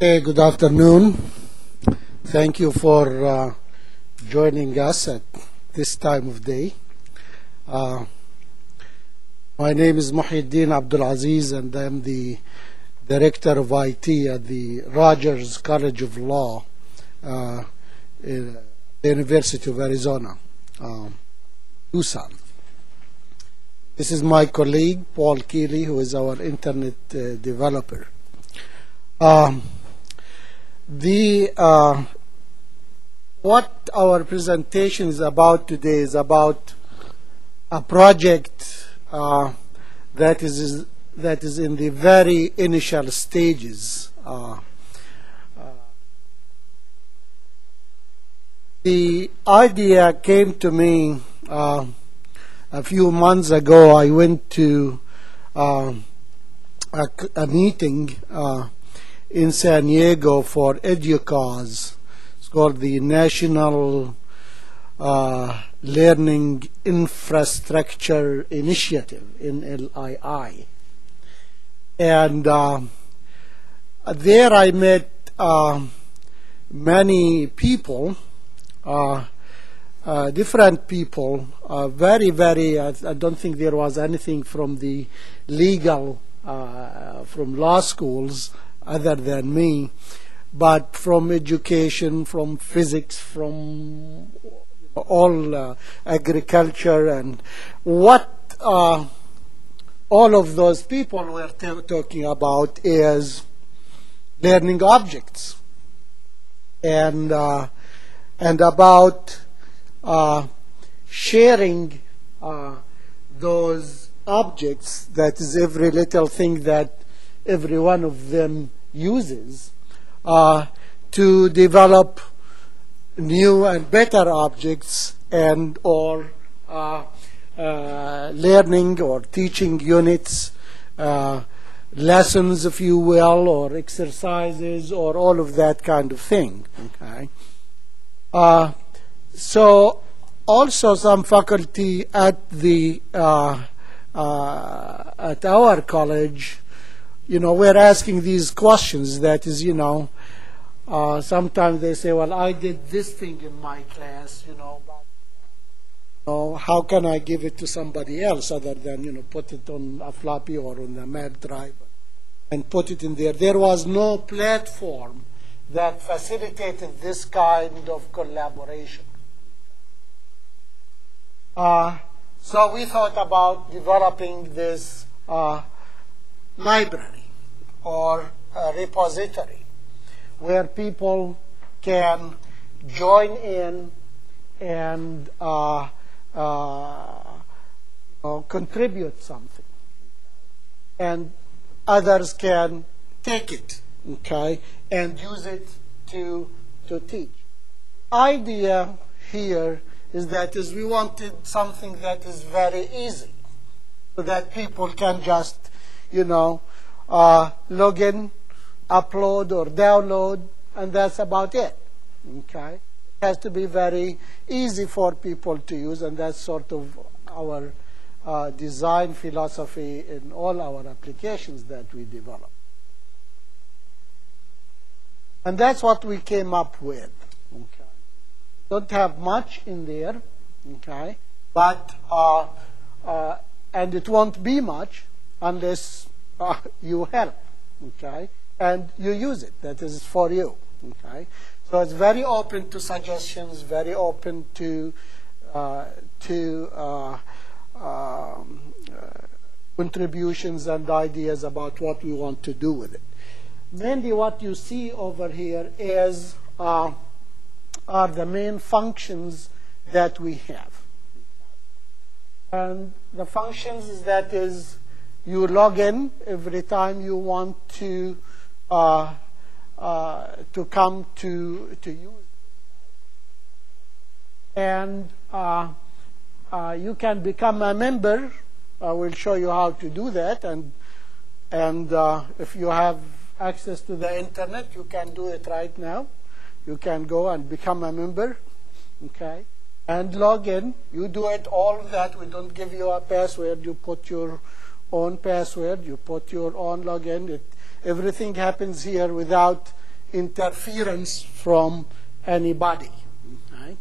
Hey, good afternoon. Thank you for joining us at this time of day. My name is Muhyiddin Abdulaziz, and I'm the Director of IT at the Rogers College of Law in the University of Arizona, Tucson. This is my colleague, Paul CALI, who is our internet developer. What our presentation is about today is about a project that is in the very initial stages. The idea came to me a few months ago. I went to a meeting in San Diego for EDUCAUSE. It's called the National Learning Infrastructure Initiative, NLII. And there I met many people, different people, very, I don't think there was anything from the legal, from law schools other than me, but from education, from physics, from all agriculture, and what all of those people were talking about is learning objects, and about sharing those objects, that is every little thing that every one of them uses, to develop new and better objects and or learning or teaching units, lessons, if you will, or exercises, or all of that kind of thing. Okay. So also some faculty at the at our college, we're asking these questions. That is, sometimes they say, well, I did this thing in my class, but how can I give it to somebody else other than, put it on a floppy or on a Mac drive and put it in there. There was no platform that facilitated this kind of collaboration. So we thought about developing this library or a repository where people can join in and contribute something, and others can take it, okay, and use it to teach. Idea here is that we wanted something that is very easy, so that people can just log in, upload or download, and that's about it. Okay, it has to be very easy for people to use, and that's sort of our design philosophy in all our applications that we develop. And that's what we came up with. Okay, don't have much in there. Okay, but and it won't be much unless you help, okay, and you use it. That is for you, okay. So it's very open to suggestions, very open to contributions and ideas about what we want to do with it. Mainly, what you see over here is are the main functions that we have, and the functions is that is, you log in every time you want to come to use, and you can become a member. I will show you how to do that, and if you have access to the internet, you can do it right now. You can go and become a member, okay, and log in. You do it all that. We don't give you a password. You put your own password, you put your own login. Everything happens here without interference from anybody. Okay?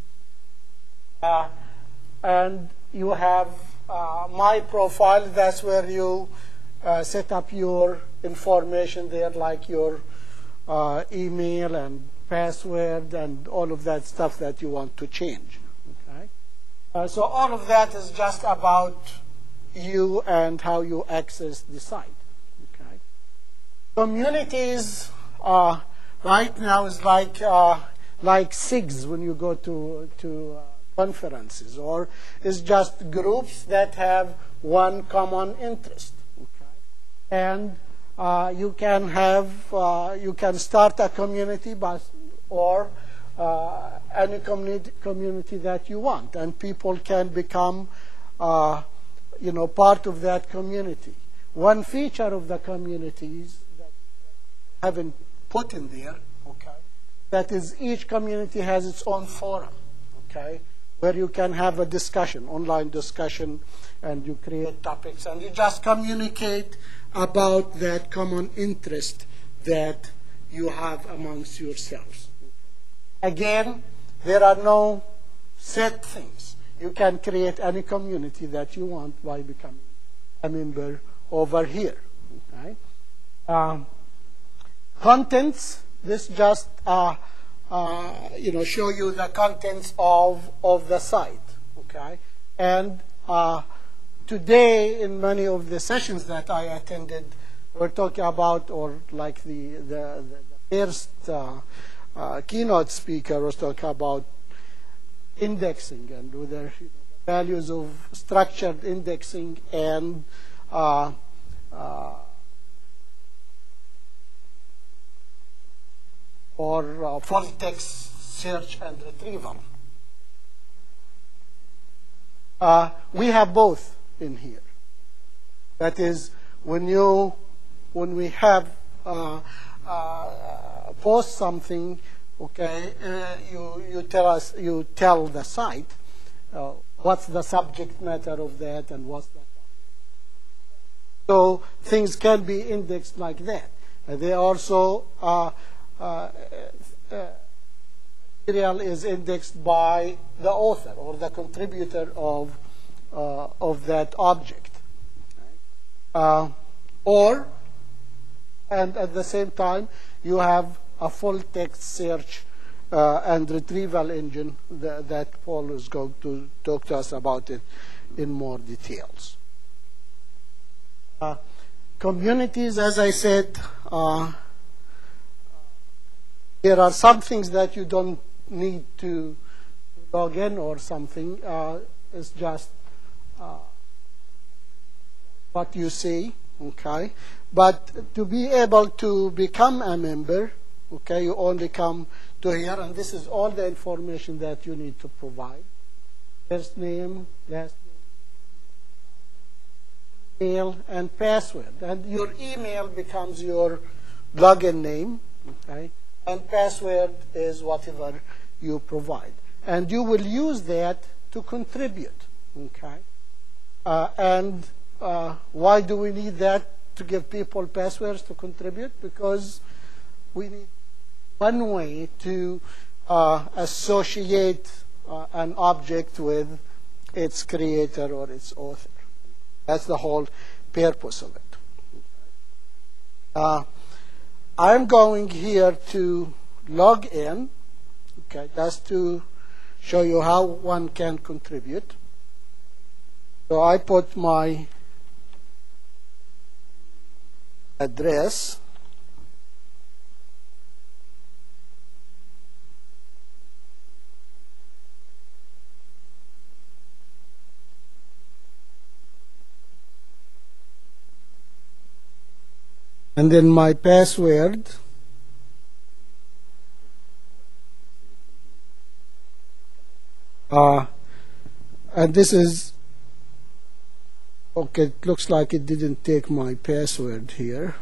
And you have my profile. That's where you set up your information there, like your email and password and all of that stuff that you want to change. Okay? So all of that is just about you and how you access the site. Okay? Communities right now is like SIGs when you go to conferences, or it's just groups that have one common interest. Okay? And you can start a community, or any community that you want, and people can become part of that community. One feature of the communities that I haven't put in there, okay, that is each community has its own forum, okay, where you can have a discussion, online discussion, and you create topics, and you just communicate about that common interest that you have amongst yourselves. Again, there are no set things. You can create any community that you want by becoming a member over here. Okay? Contents, this just show you the contents of the site. Okay? And today, in many of the sessions that I attended, we're talking about, or like the first keynote speaker was talking about indexing and whether values of structured indexing and or full text search and retrieval. We have both in here. That is, when we have post something, okay, you tell the site what's the subject matter of that and what's the so things can be indexed like that. They also material is indexed by the author or the contributor of that object, and at the same time you have a full text search and retrieval engine that Paul is going to talk to us about it in more details. Communities, as I said, there are some things that you don't need to log in or something. It's just what you see, okay? But to be able to become a member, okay, you only come to here, and this is all the information that you need to provide. First name, last name, email, and password. And your email becomes your login name, okay? And password is whatever you provide. And you will use that to contribute, okay? Why do we need that to give people passwords to contribute? Because we need one way to associate an object with its creator or its author. That's the whole purpose of it. I'm going here to log in, okay, just to show you how one can contribute. So I put my address. And then my password. And this is, okay, it looks like it didn't take my password here.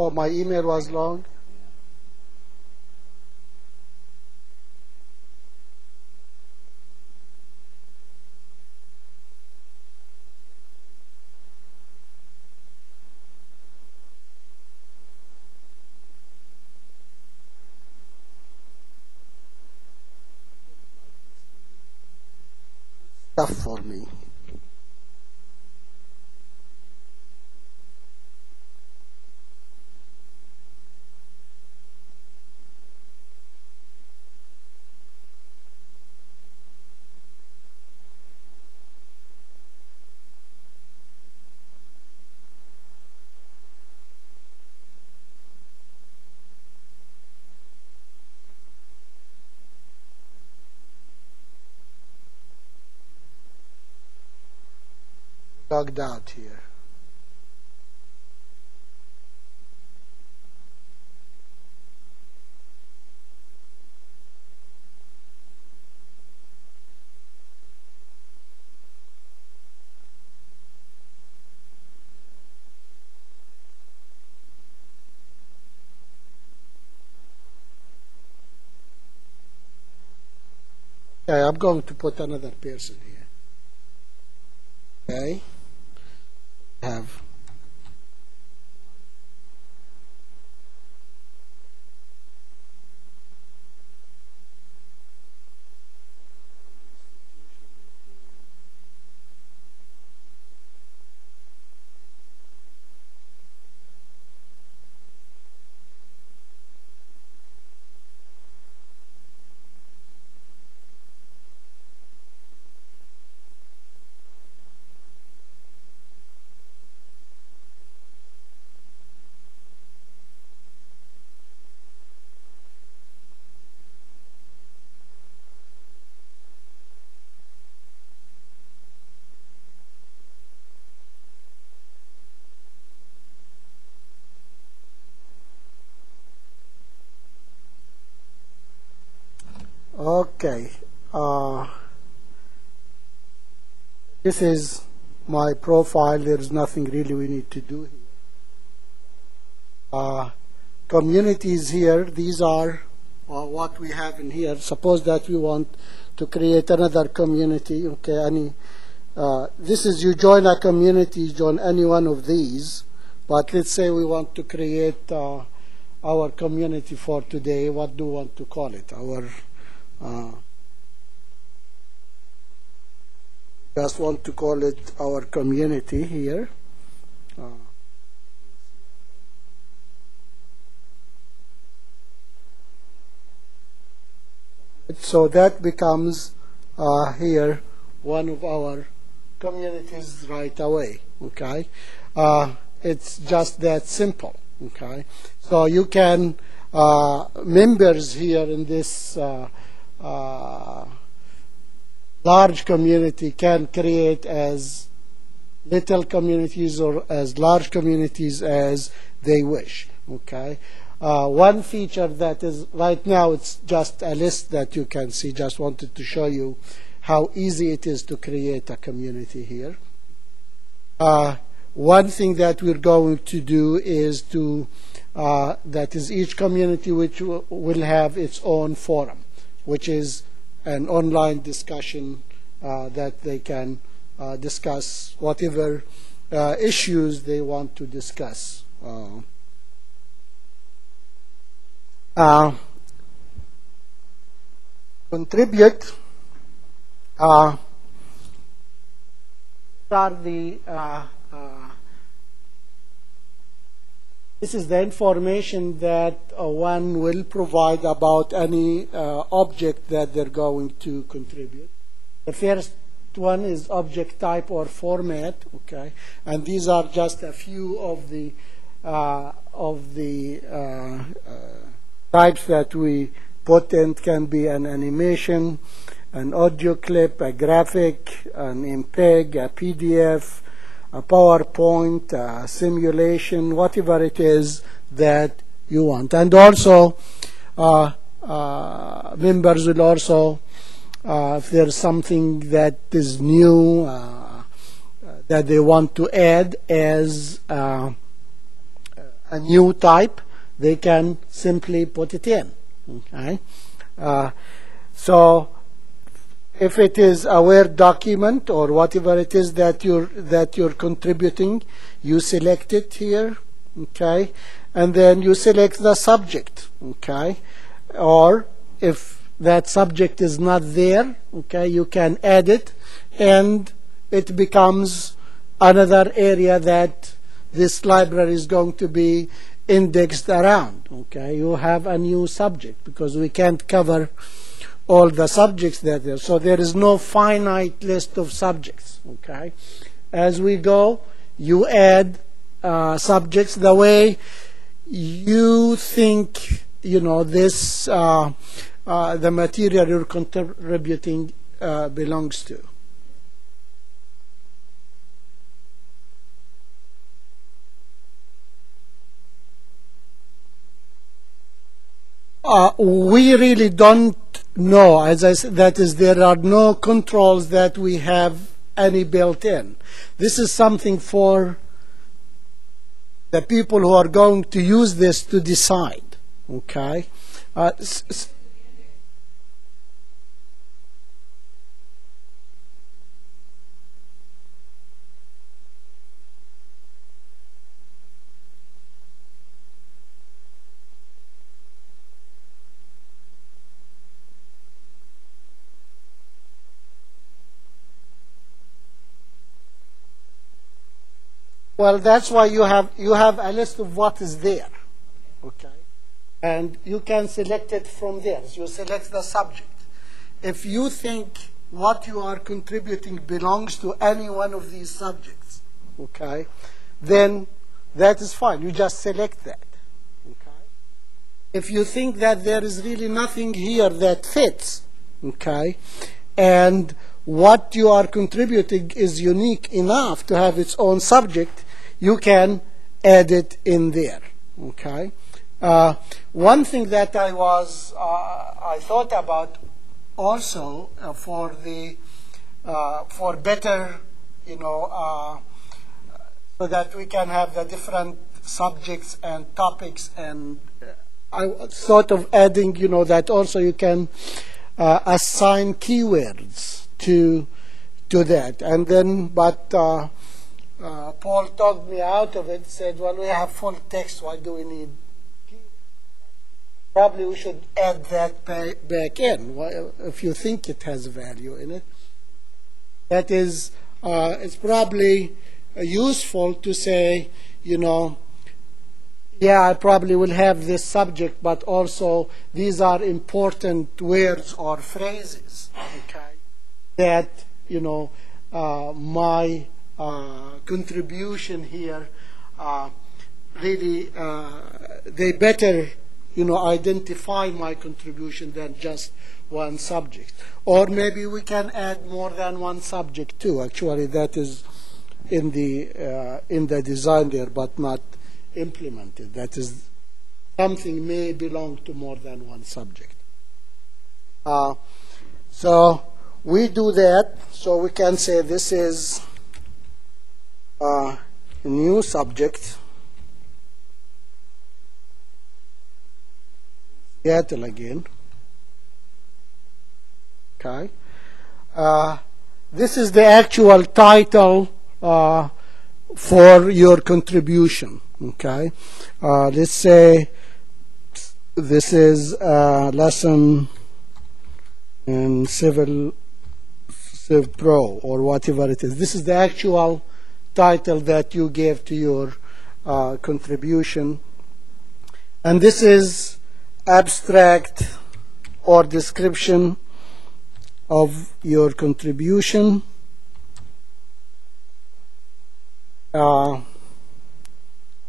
Oh, my email was long. Tough for me. Logged out here. Okay, I'm going to put another person here. Okay. Have okay. This is my profile. There's nothing really we need to do here. Communities here. These are what we have in here. Suppose that we want to create another community. Okay. This is you join a community, join any one of these. But let's say we want to create our community for today. What do we want to call it? Our just want to call it our community here. So that becomes here one of our communities right away. Okay, it's just that simple. Okay, so you can members here in this large community can create as little communities or as large communities as they wish. Okay. One feature that is right now, it's just a list that you can see. Just wanted to show you how easy it is to create a community here. One thing that we're going to do is to that is each community which will have its own forum, which is an online discussion that they can discuss whatever issues they want to discuss. Contribute are the this is the information that one will provide about any object that they're going to contribute. The first one is object type or format, okay, and these are just a few of the types that we put in. Can be an animation, an audio clip, a graphic, an MPEG, a PDF, a PowerPoint, a simulation, whatever it is that you want. And also, members will also, if there's something that is new that they want to add as a new type, they can simply put it in. Okay? So if it is a Word document or whatever it is that you're contributing, you select it here, okay, and then you select the subject, okay, or if that subject is not there, okay, you can add it, and it becomes another area that this library is going to be indexed around. Okay, you have a new subject because we can't cover all the subjects that there. So there is no finite list of subjects. Okay, as we go, you add subjects the way you think this the material you're contributing belongs to. We really don't know. As I said, that is, there are no controls that we have any built in. This is something for the people who are going to use this to decide. Okay. Well, that's why you have a list of what is there, okay, and you can select it from there. So you select the subject. If you think what you are contributing belongs to any one of these subjects, okay, then that is fine. You just select that. Okay. If you think that there is really nothing here that fits, okay, and what you are contributing is unique enough to have its own subject, you can add it in there. Okay. One thing that I thought about also for better, so that we can have the different subjects and topics, and I thought of adding, that also you can assign keywords to that, and then Paul talked me out of it, said, well, we have full text, why do we need keywords? Probably we should add that back in, if you think it has value in it. That is, it's probably useful to say, yeah, I probably will have this subject, but also these are important words or phrases, okay, that, my contribution here really they better identify my contribution than just one subject. Or maybe we can add more than one subject too. Actually, that is in the design there, but not implemented. That is, something may belong to more than one subject. So we do that, so we can say this is a new subject, Seattle again. Okay. This is the actual title for your contribution. Okay. Let's say this is a lesson in Civ Pro or whatever it is. This is the actual title that you gave to your contribution, and this is abstract or description of your contribution.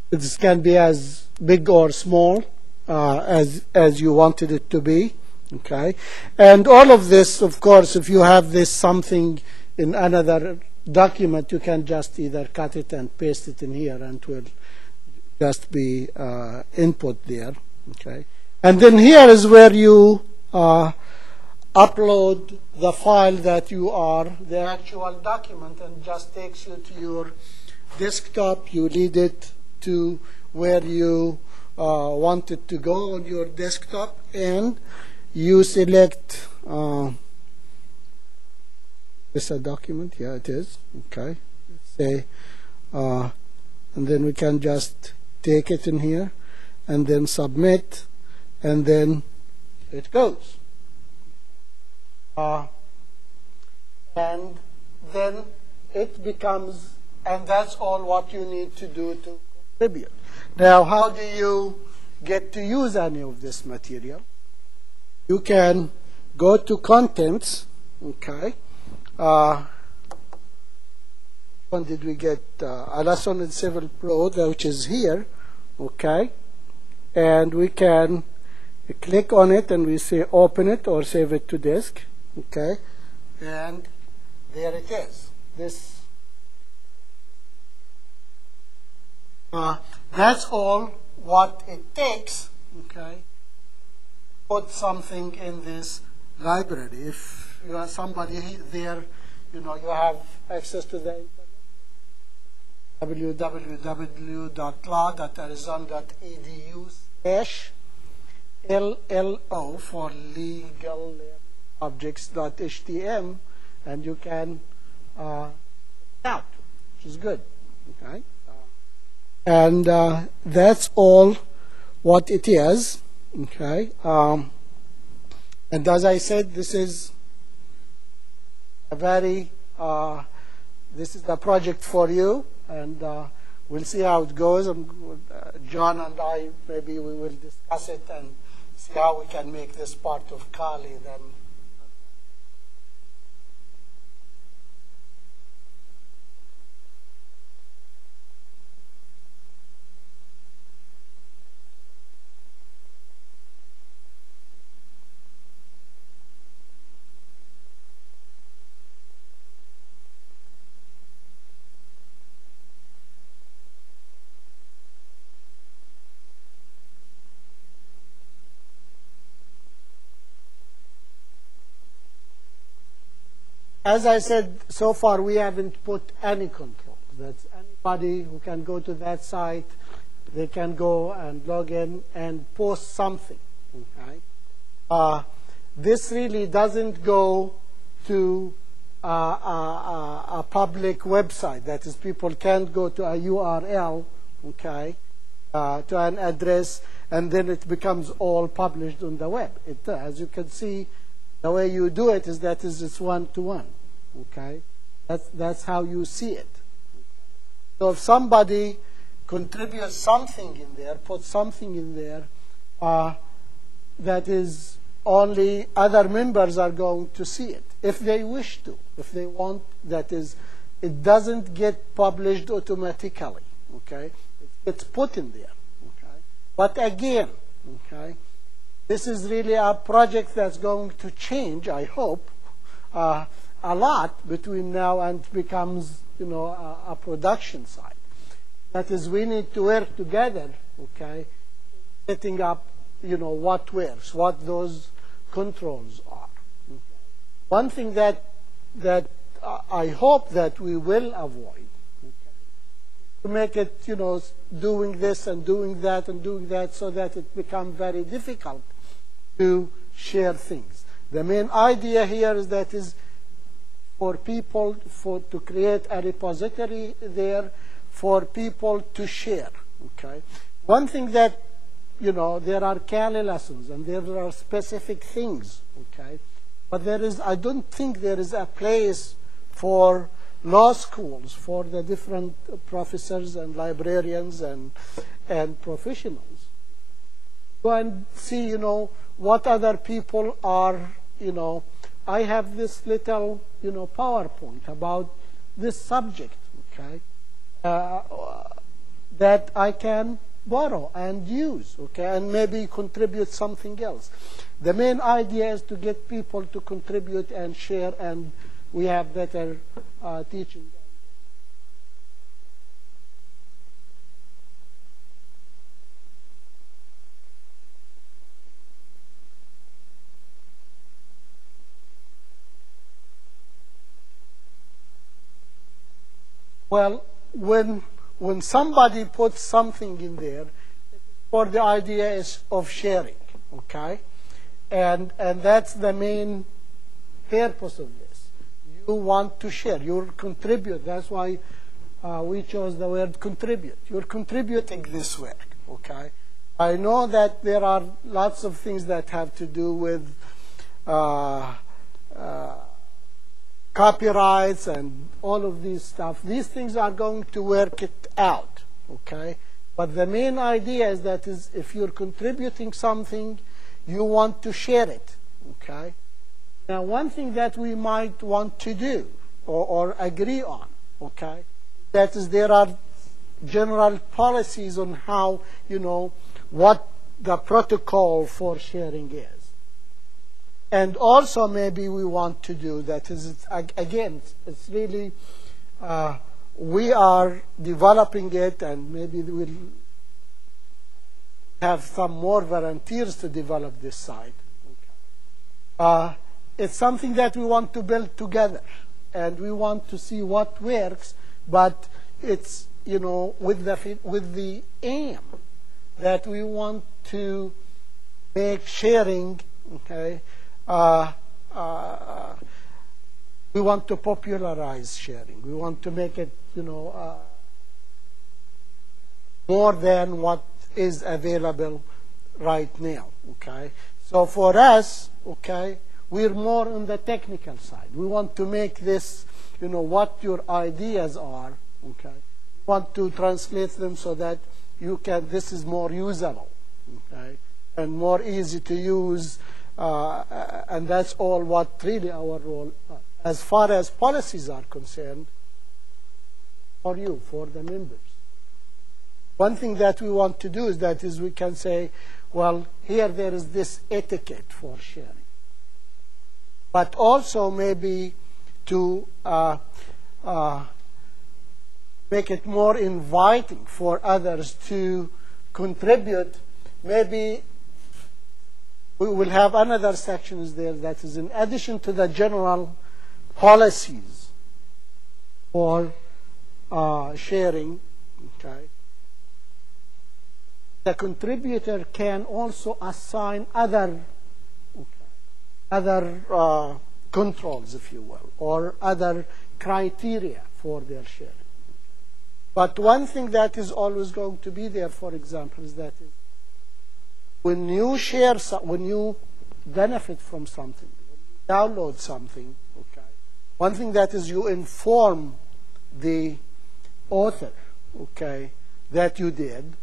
This can be as big or small as you wanted it to be. Okay, and all of this, of course, if you have this something in another document, you can just either cut it and paste it in here, and it will just be input there. Okay, and then here is where you upload the file that you are, the actual document, and just takes you to your desktop. You lead it to where you want it to go on your desktop, and you select, is a document? Yeah, it is. Okay. Let's say, and then we can just take it in here and then submit, and then it goes. And then it becomes, and that's all what you need to do to contribute. Now, how do you get to use any of this material? You can go to Contents, okay. When did we get a lesson in Civil Pro, which is here, okay. And we can click on it and we say open it or save it to disk, okay. And there it is. This. That's all what it takes, okay. Put something in this library. If you are somebody there, you know, you have access to the internet, www.law.arizona.edu/LLO for legal objects.htm, and you can out, which is good, okay. And that's all what it is, okay. And as I said, this is a very this is a project for you, and we'll see how it goes. John and I, maybe we will discuss it and see how we can make this part of CALI then. As I said, so far we haven't put any controls. That's anybody who can go to that site, they can go and log in and post something. Okay? This really doesn't go to a public website. That is, people can't go to a URL, okay, to an address, and then it becomes all published on the web. As you can see, the way you do it is that it's one-to-one, okay? That's how you see it. So if somebody contributes something in there, puts something in there, that is only other members are going to see it, if they wish to, if they want. That is, it doesn't get published automatically, okay? It gets put in there, okay? But again, okay, this is really a project that's going to change, I hope, a lot between now and becomes, you know, a production site. That is, we need to work together, okay, setting up, you know, what works, what those controls are. Okay. One thing that I hope that we will avoid, okay, to make it, you know, doing this and doing that and doing that, so that it becomes very difficult to share things. The main idea here is that is for people to create a repository there for people to share. Okay. One thing that, you know, there are CALI lessons and there are specific things. Okay. But I don't think there is a place for law schools, for the different professors and librarians and professionals. Go and see, you know, what other people are, you know. I have this little, you know, PowerPoint about this subject, okay, that I can borrow and use, okay, and maybe contribute something else. The main idea is to get people to contribute and share, and we have better teaching. Well, when when somebody puts something in there, for the idea is of sharing, okay? And that's the main purpose of this. You want to share, you contribute. That's why we chose the word contribute. You're contributing this work, okay? I know that there are lots of things that have to do with copyrights and all of these stuff. These things are going to work it out, okay? But the main idea is that if you're contributing something, you want to share it, okay? Now, one thing that we might want to do or agree on, okay, that is there are general policies on how, what the protocol for sharing is. And also maybe we want to do that is, again, it's really, we are developing it, and maybe we'll have some more volunteers to develop this site. It's something that we want to build together, and we want to see what works, but it's, with the aim that we want to make sharing, okay, we want to popularize sharing. We want to make it, more than what is available right now, okay? So for us, okay, we're more on the technical side. We want to make this, what your ideas are, okay? We want to translate them so that this is more usable, okay? And more easy to use, and that's all what really our role is. As far as policies are concerned, for you, for the members. One thing that we want to do is we can say, well, here there is this etiquette for sharing. But also maybe to make it more inviting for others to contribute. Maybe we will have another section there that is in addition to the general policies for sharing, okay? The contributor can also assign other controls, if you will, or other criteria for their sharing. But one thing that is always going to be there, for example, is that when you share, when you benefit from something, when you download something, okay, one thing that is you inform the author, okay, that you did,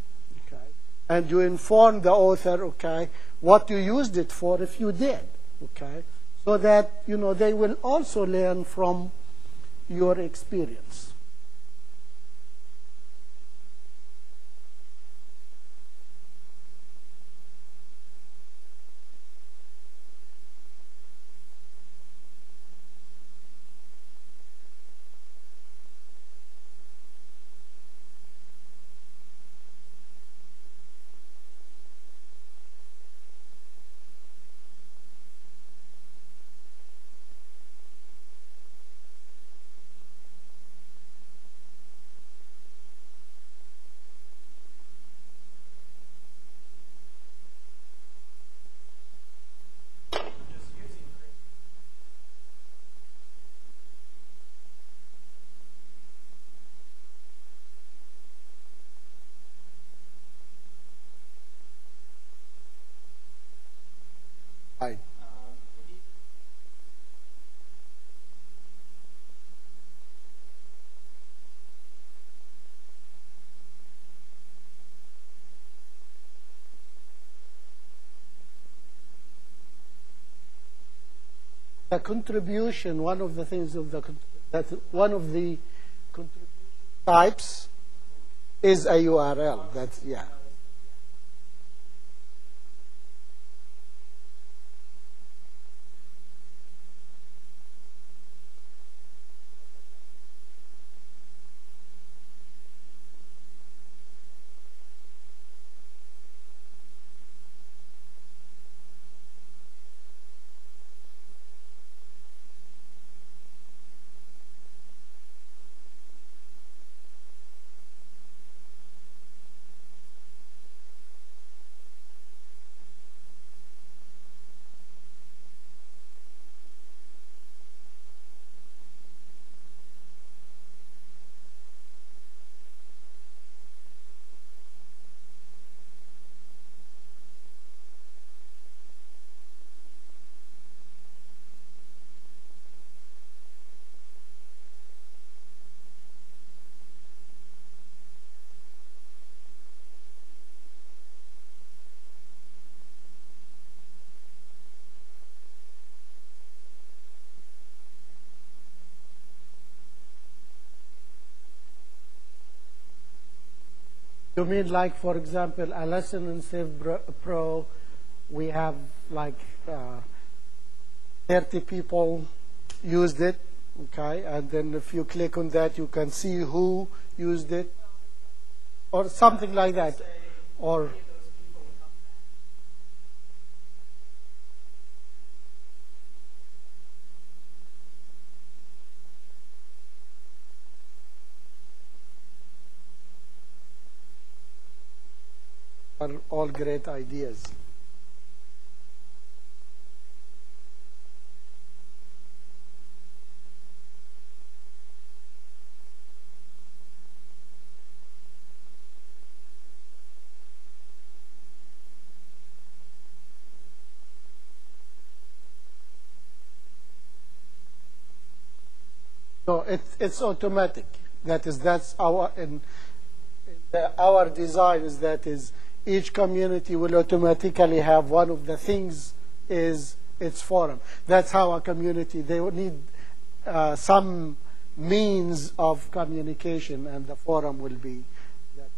okay, and you inform the author, okay, what you used it for if you did, okay, so that, they will also learn from your experience. Right. The contribution, one of the things one of the contribution types is a URL. That's, yeah. You mean like, for example, a lesson in Save Pro, we have like 30 people used it, okay? And then if you click on that, you can see who used it, or something like that. Or are all great ideas. No, it's automatic. That's our design is that is each community will automatically have one of the things is its forum. That's how a community, they would need some means of communication, and the forum will be that.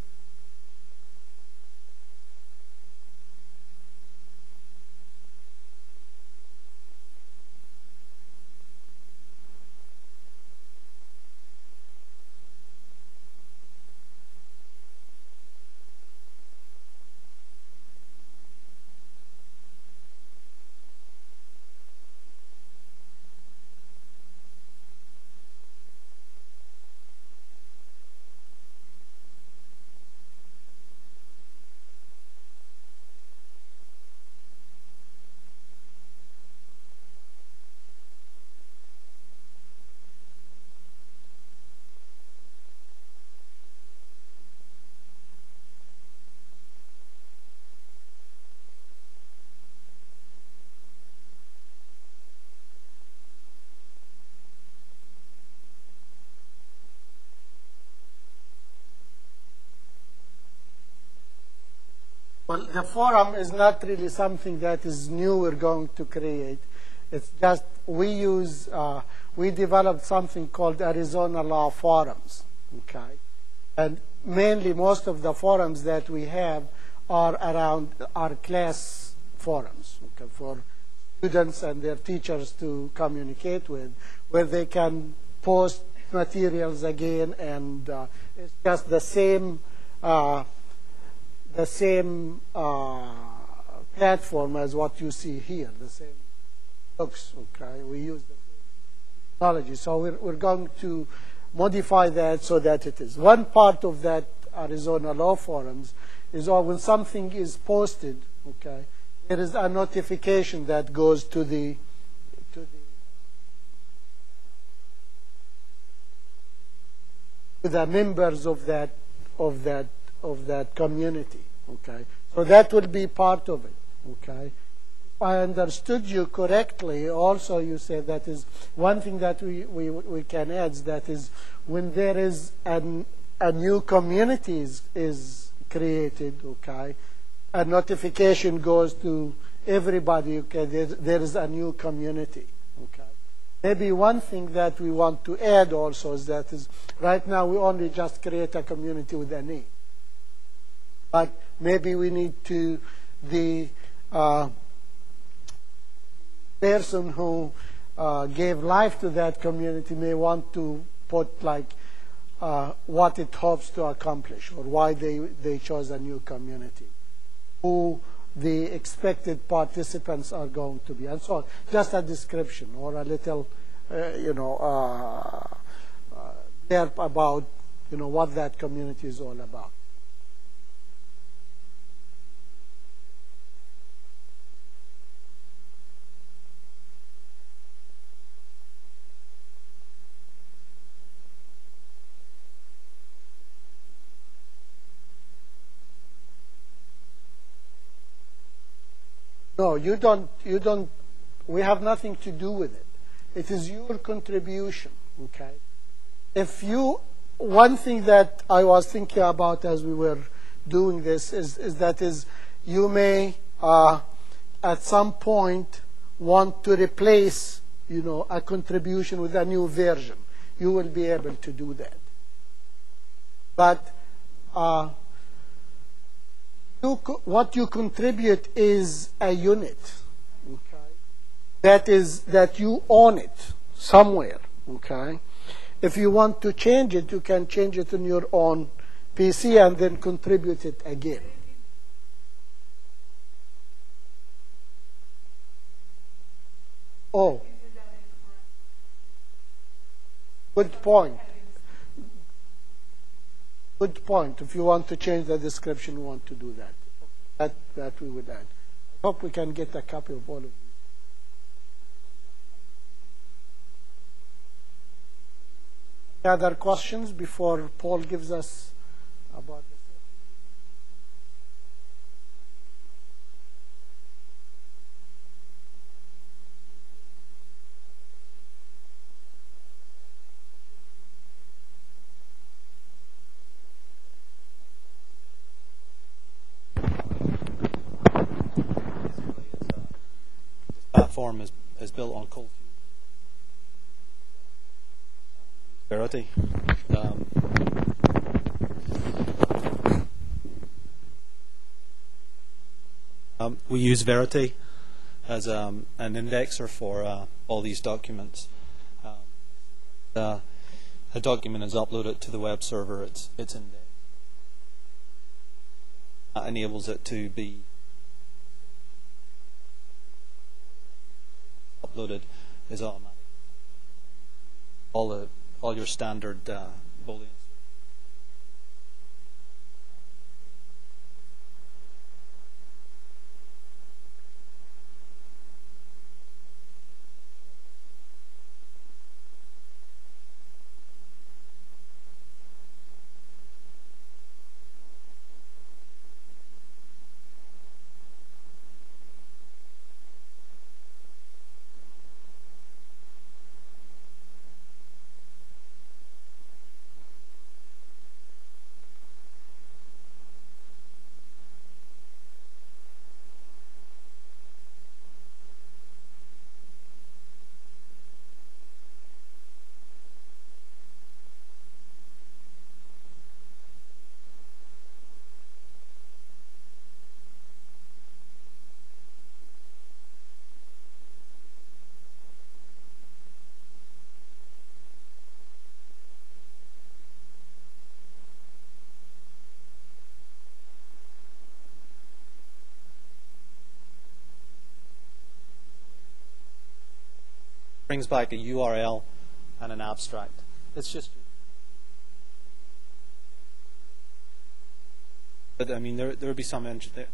Well, the forum is not really something that is new we're going to create. It's just we developed something called Arizona Law Forums, okay? And mainly most of the forums that we have are around our class forums, okay, for students and their teachers to communicate with, where they can post materials again, and it's just the same platform as what you see here, the same looks, okay? We use the same technology. So we're going to modify that so that it is. One part of that Arizona Law Forums is when something is posted, okay, there is a notification that goes to the members of that community, okay? So that will be part of it, okay? If I understood you correctly, also you said that is one thing that we can add, that is when there is a new community is created, okay, a notification goes to everybody, okay, there is a new community, okay? Maybe one thing that we want to add also is that is right now we only just create a community with a name. But maybe we need to, the person who gave life to that community may want to put like what it hopes to accomplish, or why they chose a new community, who the expected participants are going to be, and so on. Just a description or a little, blurb about, what that community is all about. No, you don't, we have nothing to do with it. It is your contribution, okay? One thing that I was thinking about as we were doing this is you may, at some point, want to replace, a contribution with a new version. You will be able to do that. But what you contribute is a unit. Okay? That you own it somewhere. Okay? If you want to change it, you can change it in your own PC and then contribute it again. Oh, good point. Good point. If you want to change the description, you want to do that. That we would add. I hope we can get a copy of all of these. Any other questions before Paul gives us about the platform is built on cold Verity. We use Verity as an indexer for all these documents. A document is uploaded to the web server, it's indexed. That enables it to be uploaded is automatic. All your standard Booleans. Brings back a URL and an abstract. It's just, but I mean, there would be some there.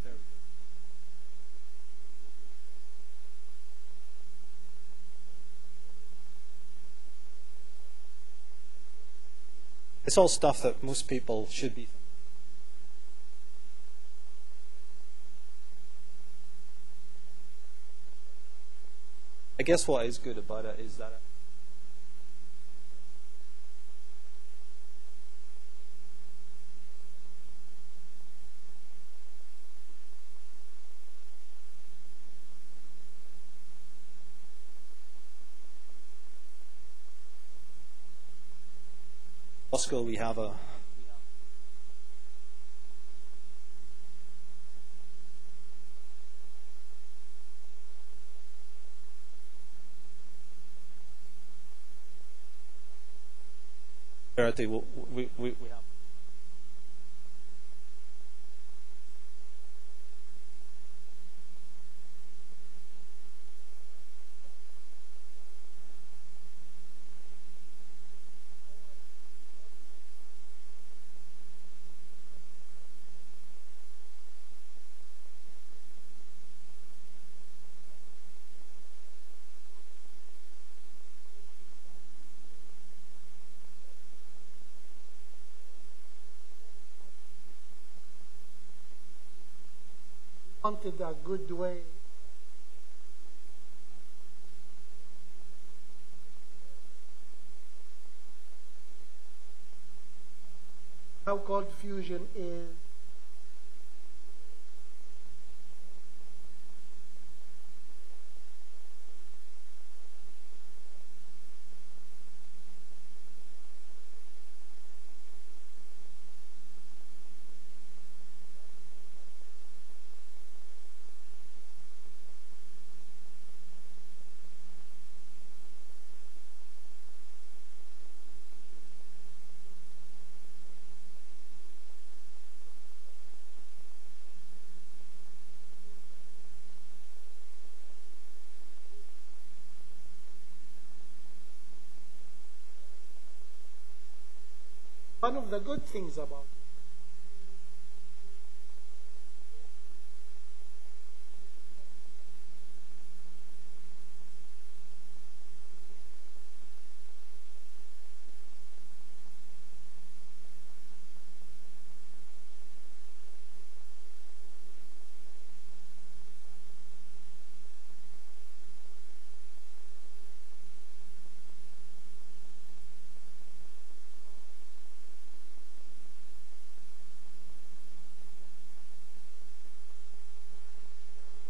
It's all stuff that most people should be. I guess what is good about it is that Moscow we have a Verity. We have. wanted a good way. How Cold Fusion is one of the good things about it.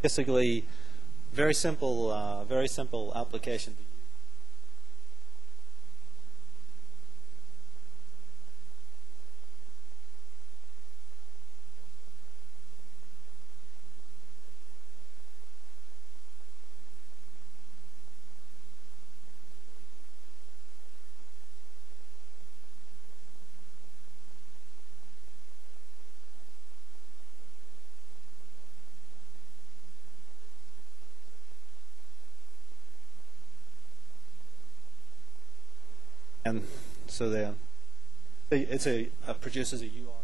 Basically, very simple application to use. And so it produces a URL.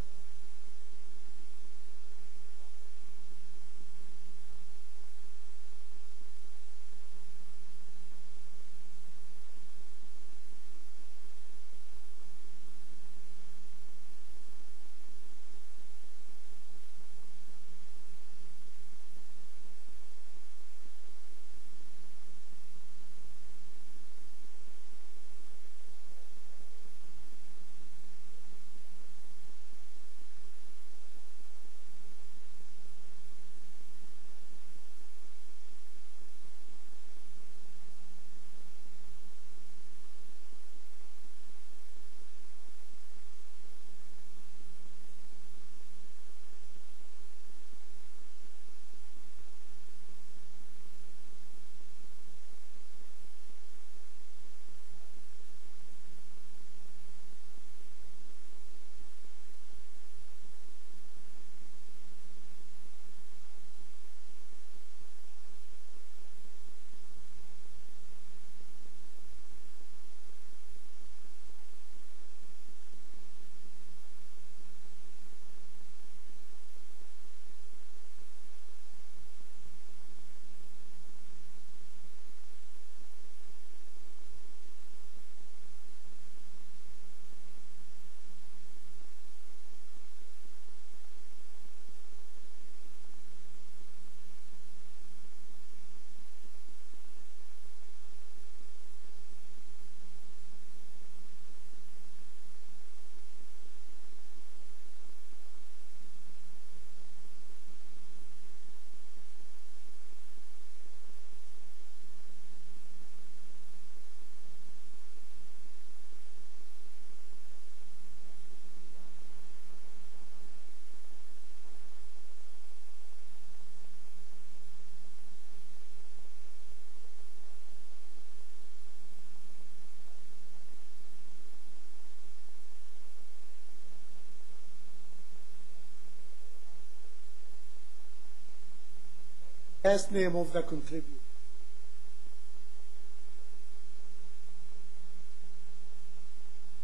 Last name of the contributor.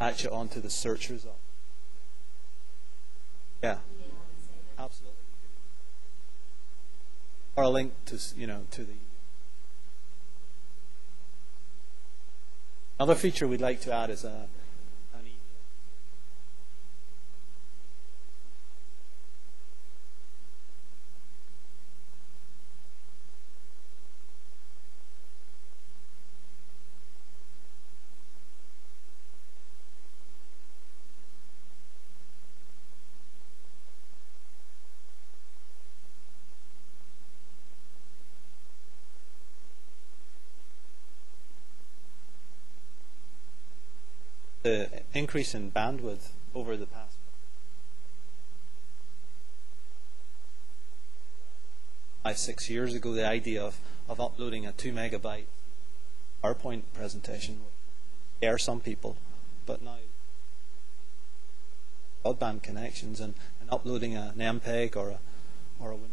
Attach it onto the search result. Yeah, absolutely. Or a link to to the. Another feature we'd like to add is an email. The increase in bandwidth over the past 5-6 years ago, the idea of uploading a 2 megabyte PowerPoint presentation would scare some people, but now broadband connections and uploading an MPEG or a Windows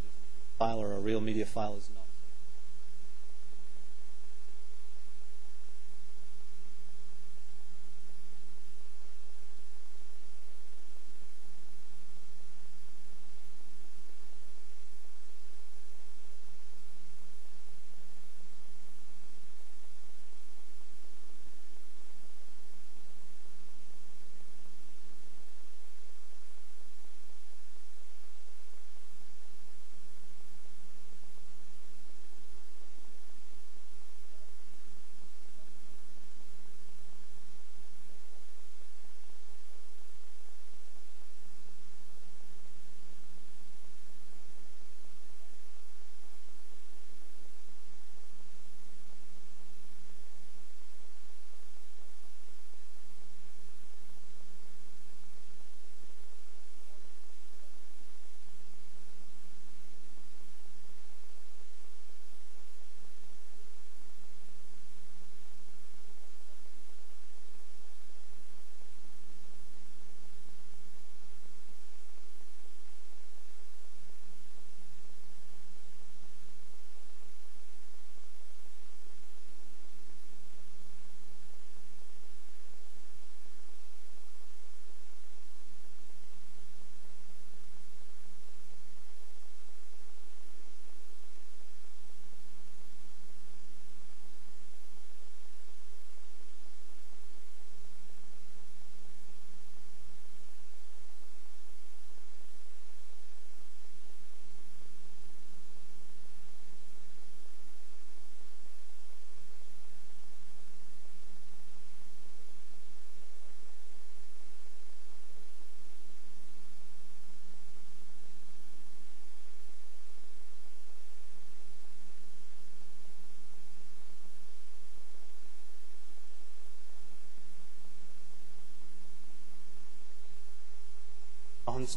file or a real media file is not.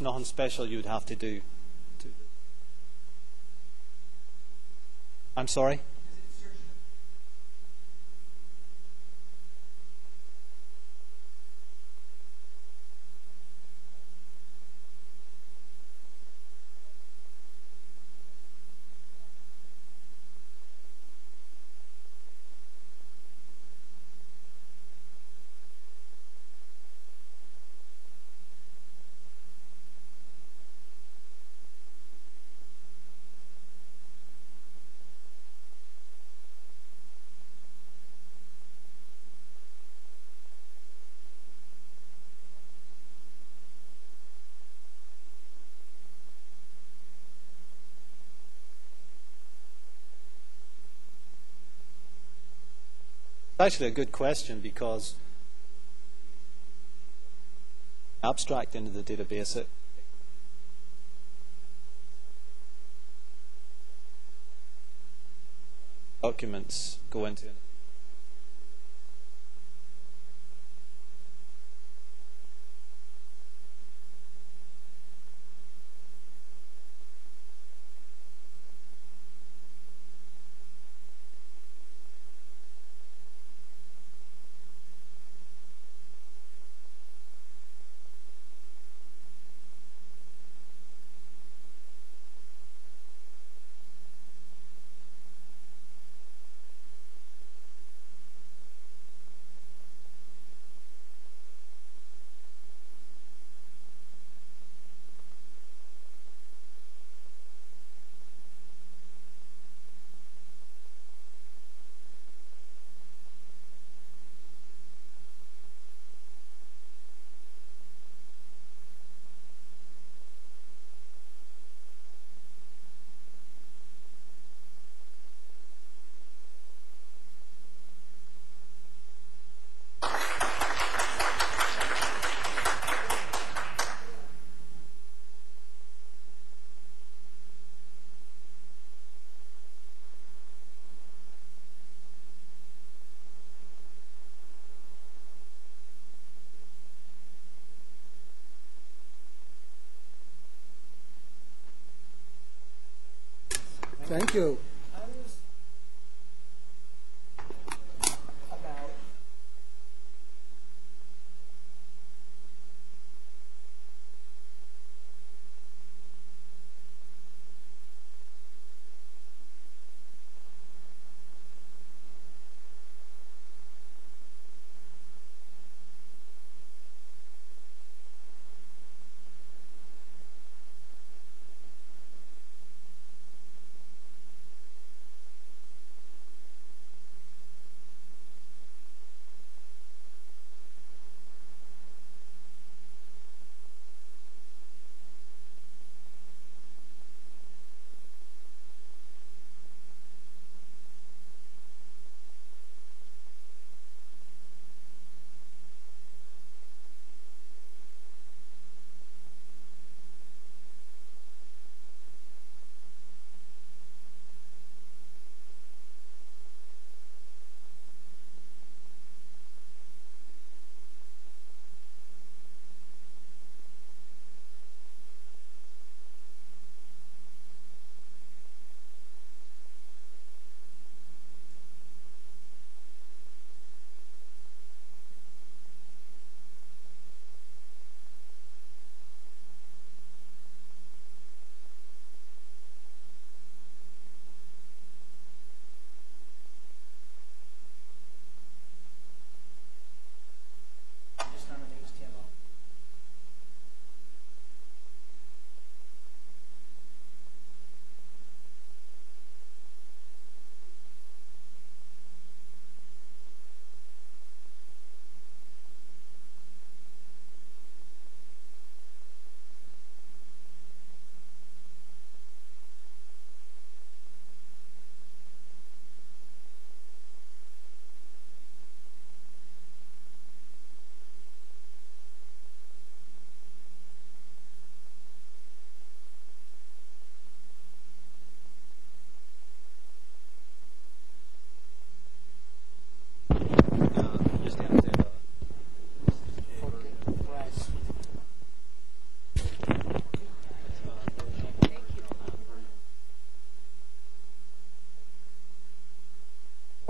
nothing special you would have to do. I'm sorry? It's actually a good question because abstract into the database, documents go into it. Thank you.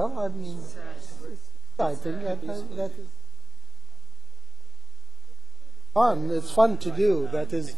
well. I mean, it's exciting. That is fun. It's fun to do. That is.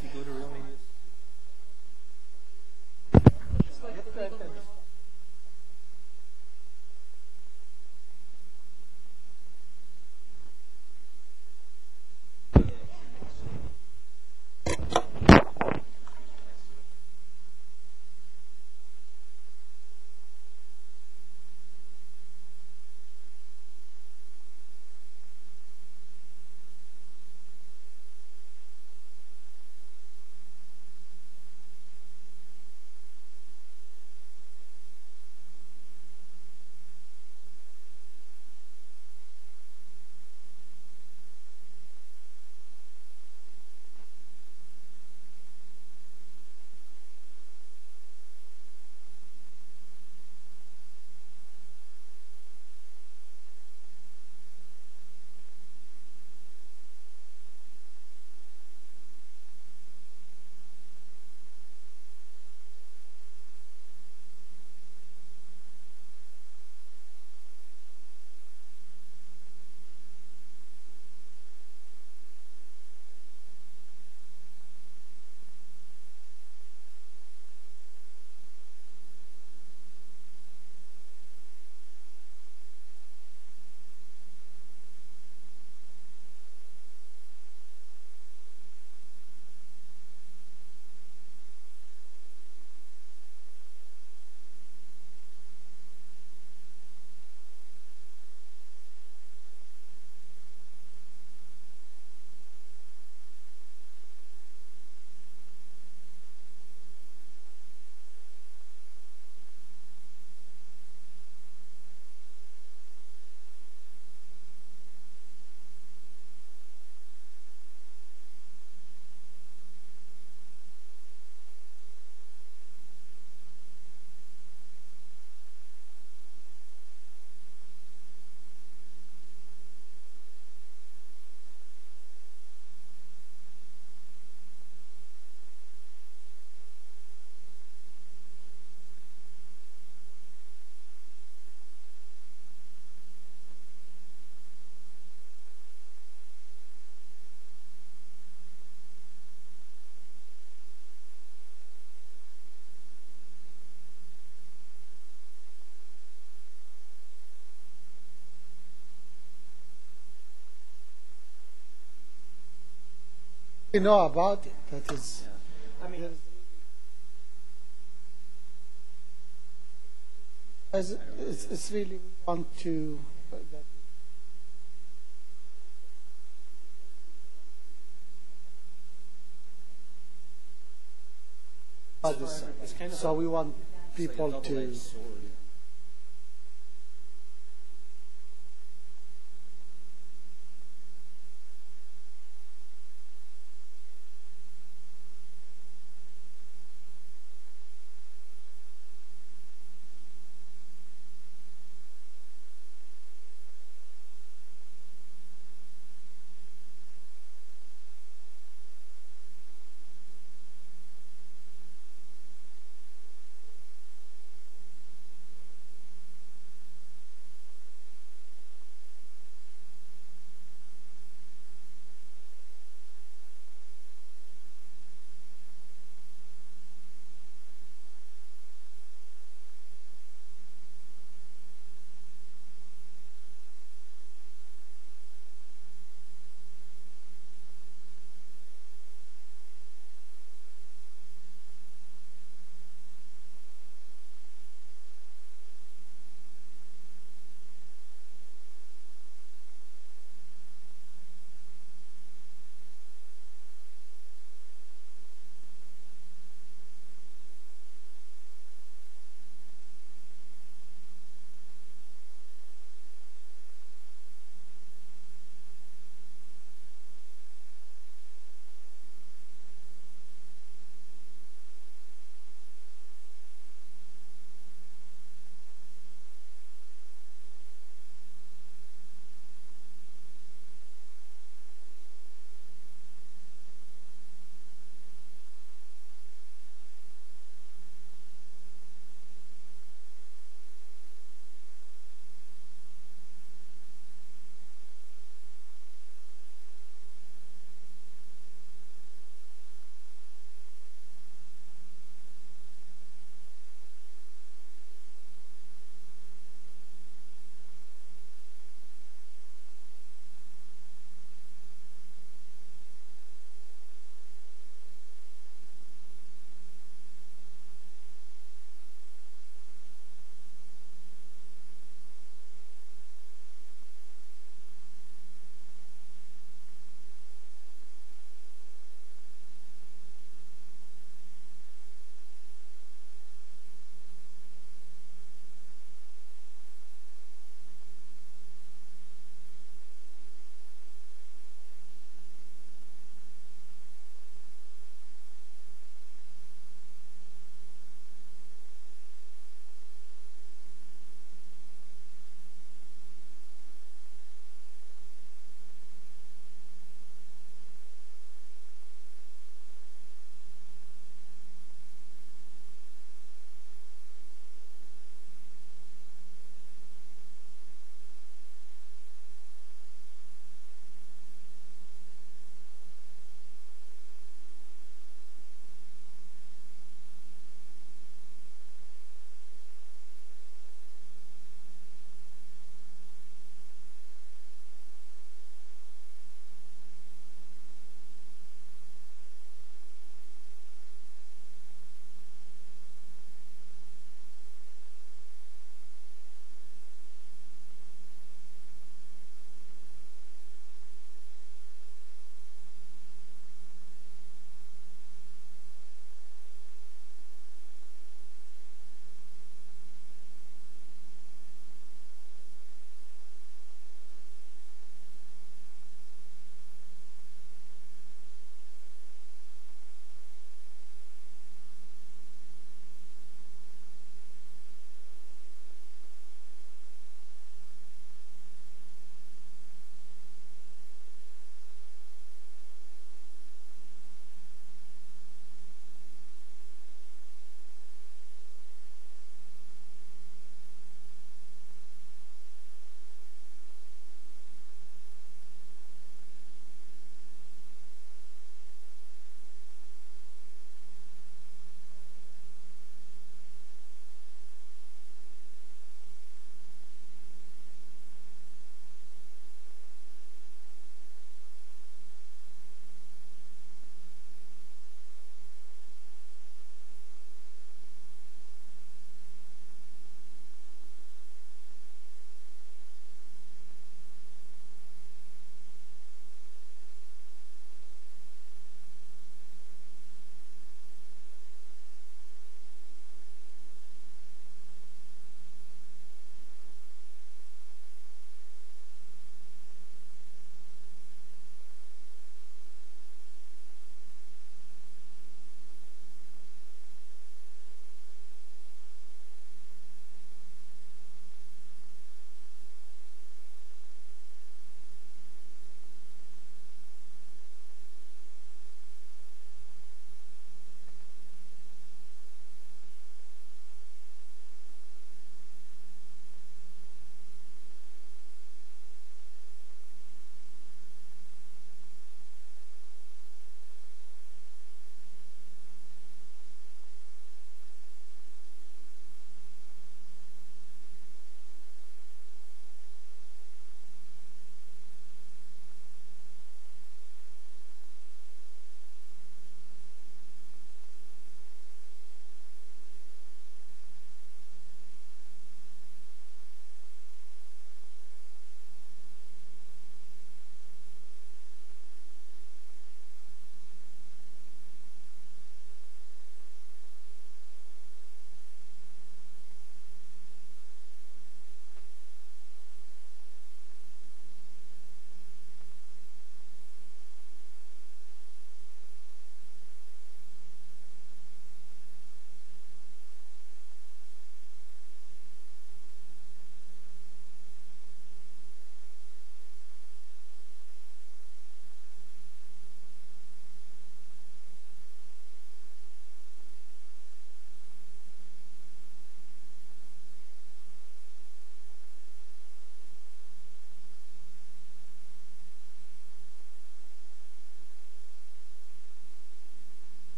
You know about it. That is. I mean, it's really we want to. So we want people to